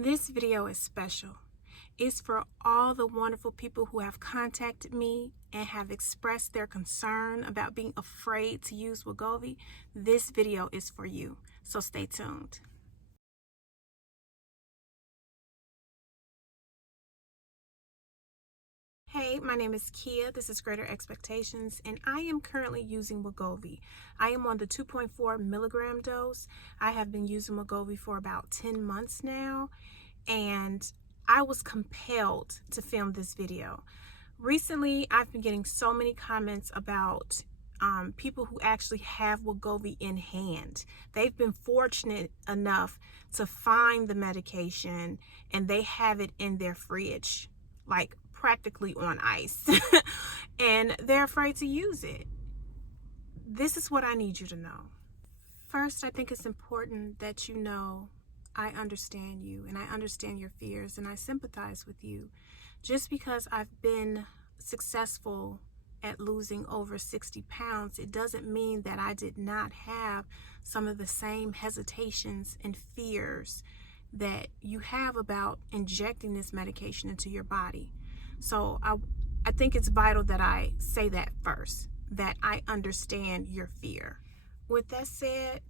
This video is special. It's for all the wonderful people who have contacted me and have expressed their concern about being afraid to use Wegovy. This video is for you, so stay tuned. Hey, my name is Kia. This is Greater Expectations, and I am currently using Wegovy. I am on the 2.4 milligram dose. I have been using Wegovy for about 10 months now, and I was compelled to film this video. Recently, I've been getting so many comments about people who actually have Wegovy in hand. They've been fortunate enough to find the medication, and they have it in their fridge, like practically on ice, and they're afraid to use it. This is what I need you to know. First, I think it's important that you know I understand you, and I understand your fears, and I sympathize with you. Just because I've been successful at losing over 60 pounds, it doesn't mean that I did not have some of the same hesitations and fears that you have about injecting this medication into your body. So I think it's vital that I say that first, that I understand your fear. With that said,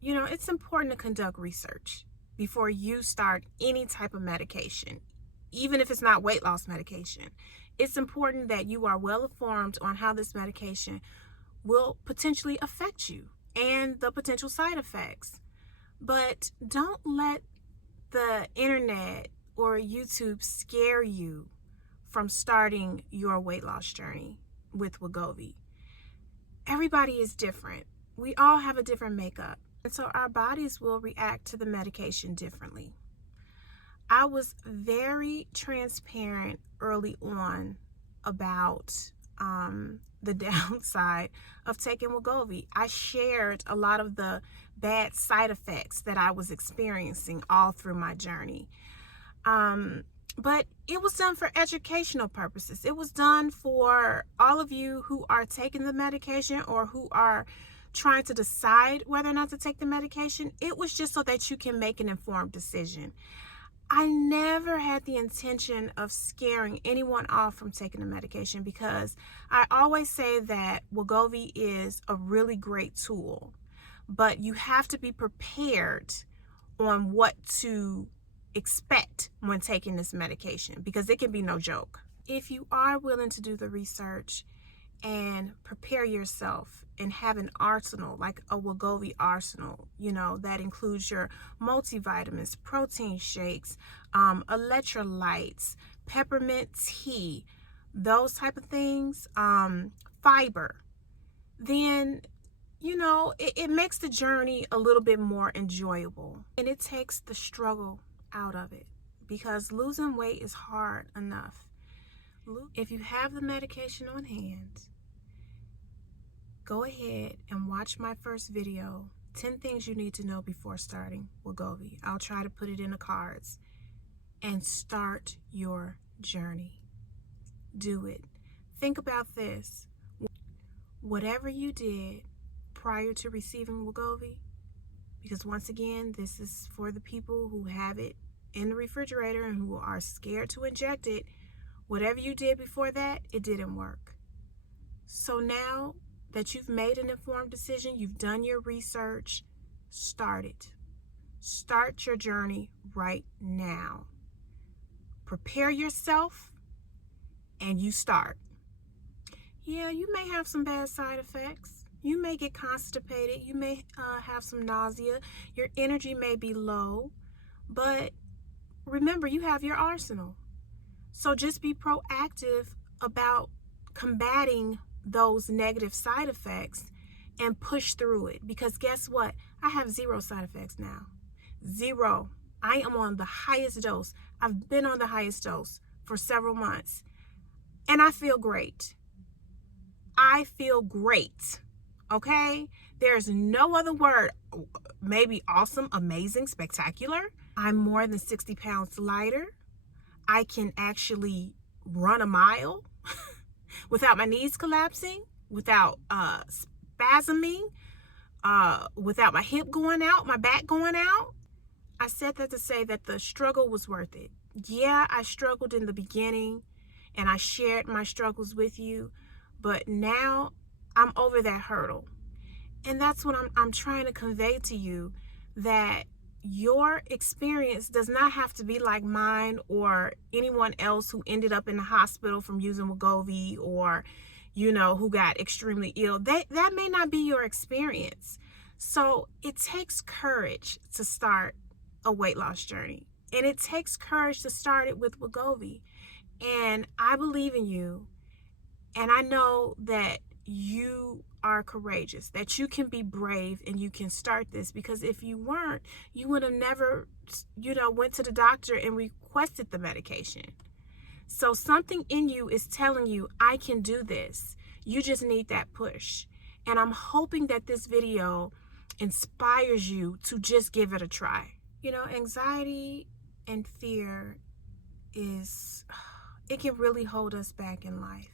you know, it's important to conduct research before you start any type of medication, even if it's not weight loss medication. It's important that you are well informed on how this medication will potentially affect you and the potential side effects. But don't let the internet or YouTube scare you from starting your weight loss journey with Wegovy. Everybody is different. We all have a different makeup, and so our bodies will react to the medication differently. I was very transparent early on about the downside of taking Wegovy. I shared a lot of the bad side effects that I was experiencing all through my journey. But it was done for educational purposes. It was done for all of you who are taking the medication or who are trying to decide whether or not to take the medication. It was just so that you can make an informed decision. I never had the intention of scaring anyone off from taking the medication, because I always say that Wegovy is a really great tool, but you have to be prepared on what to expect when taking this medication, because it can be no joke. If you are willing to do the research and prepare yourself and have an arsenal, like a Wegovy arsenal, you know, that includes your multivitamins, protein shakes, electrolytes, peppermint tea, those type of things, fiber, then you know, it makes the journey a little bit more enjoyable, and it takes the struggle out of it, because losing weight is hard enough. If you have the medication on hand, go ahead and watch my first video, 10 things you need to know before starting Wegovy. I'll try to put it in the cards, and start your journey. Do it. Think about this. Whatever you did prior to receiving Wegovy, because once again, this is for the people who have it in the refrigerator and who are scared to inject it. Whatever you did before that, it didn't work. So now that you've made an informed decision, you've done your research, start it. Start your journey right now. Prepare yourself, and you start. Yeah, you may have some bad side effects. You may get constipated. You may have some nausea. Your energy may be low. But remember, you have your arsenal. So just be proactive about combating those negative side effects and push through it. Because guess what? I have 0 side effects now. 0. I am on the highest dose. I've been on the highest dose for several months, and I feel great. I feel great. Okay? There's no other word. Maybe awesome, amazing, spectacular. I'm more than 60 pounds lighter. I can actually run a mile without my knees collapsing, without spasming, without my hip going out, my back going out. I said that to say that the struggle was worth it. Yeah, I struggled in the beginning and I shared my struggles with you, but now I'm over that hurdle. And that's what I'm trying to convey to you, that your experience does not have to be like mine or anyone else who ended up in the hospital from using Wegovy, or, who got extremely ill. That may not be your experience. So it takes courage to start a weight loss journey. And it takes courage to start it with Wegovy. And I believe in you. And I know that you are courageous, that you can be brave and you can start this, because if you weren't, you would have never, went to the doctor and requested the medication. So something in you is telling you, I can do this. You just need that push. And I'm hoping that this video inspires you to just give it a try. Anxiety and fear it can really hold us back in life.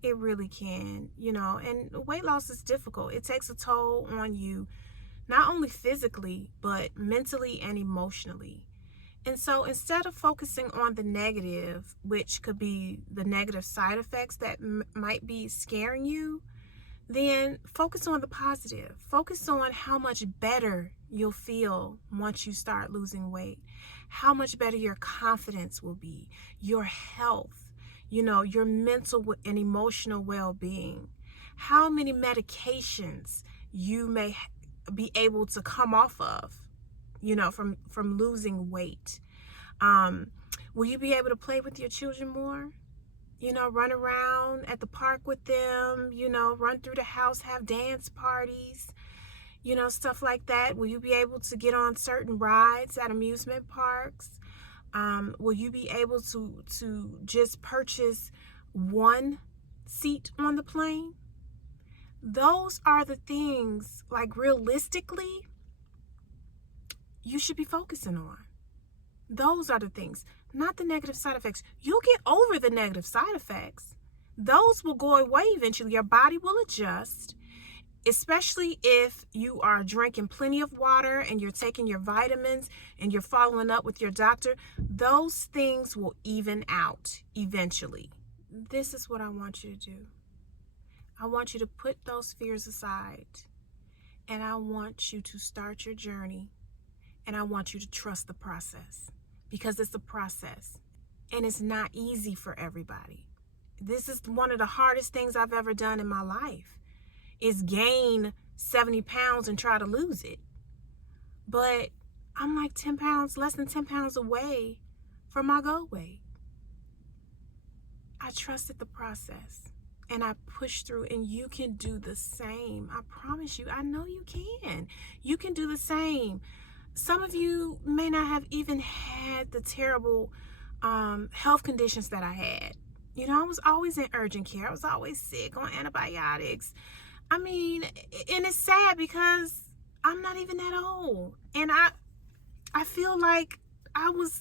It really can, and weight loss is difficult. It takes a toll on you, not only physically, but mentally and emotionally. And so instead of focusing on the negative, which could be the negative side effects that might be scaring you, then focus on the positive. Focus on how much better you'll feel once you start losing weight, how much better your confidence will be, your health, your mental and emotional well-being, how many medications you may be able to come off of, from losing weight. Will you be able to play with your children more? Run around at the park with them, run through the house, have dance parties, stuff like that. Will you be able to get on certain rides at amusement parks? Will you be able to just purchase one seat on the plane? Those are the things, like, realistically, you should be focusing on. Those are the things, not the negative side effects. You'll get over the negative side effects. Those will go away eventually. Your body will adjust, especially if you are drinking plenty of water and you're taking your vitamins and you're following up with your doctor. Those things will even out eventually. This is what I want you to do. I want you to put those fears aside, and I want you to start your journey, and I want you to trust the process, because it's a process and it's not easy for everybody. This is one of the hardest things I've ever done in my life, is gain 70 pounds and try to lose it. But I'm like 10 pounds, less than 10 pounds away from my goal weight. I trusted the process and I pushed through, and you can do the same. I promise you, I know you can. You can do the same. Some of you may not have even had the terrible health conditions that I had. I was always in urgent care. I was always sick, on antibiotics. I mean, and it's sad because I'm not even that old. And I feel like I was,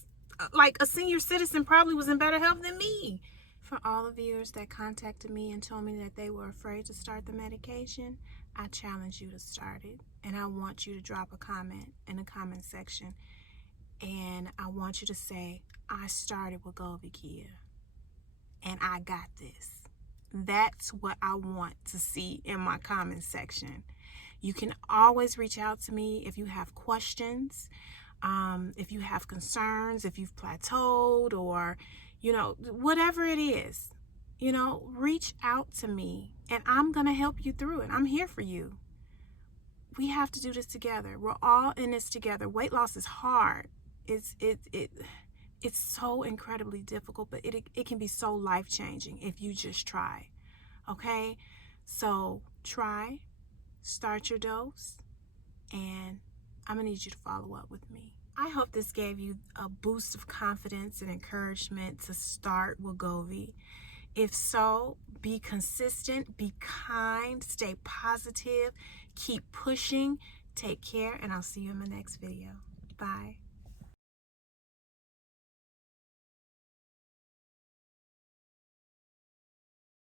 like, a senior citizen probably was in better health than me. For all the viewers that contacted me and told me that they were afraid to start the medication, I challenge you to start it. And I want you to drop a comment in the comment section. And I want you to say, I started Wegovy, Kia, and I got this. That's what I want to see in my comment section. You can always reach out to me if you have questions, if you have concerns, if you've plateaued, or, whatever it is, reach out to me and I'm going to help you through it. I'm here for you. We have to do this together. We're all in this together. Weight loss is hard. It's so incredibly difficult, but it can be so life-changing if you just try. Okay? So try, start your dose, and I'm going to need you to follow up with me. I hope this gave you a boost of confidence and encouragement to start Wegovy. If so, be consistent, be kind, stay positive, keep pushing, take care, and I'll see you in my next video. Bye.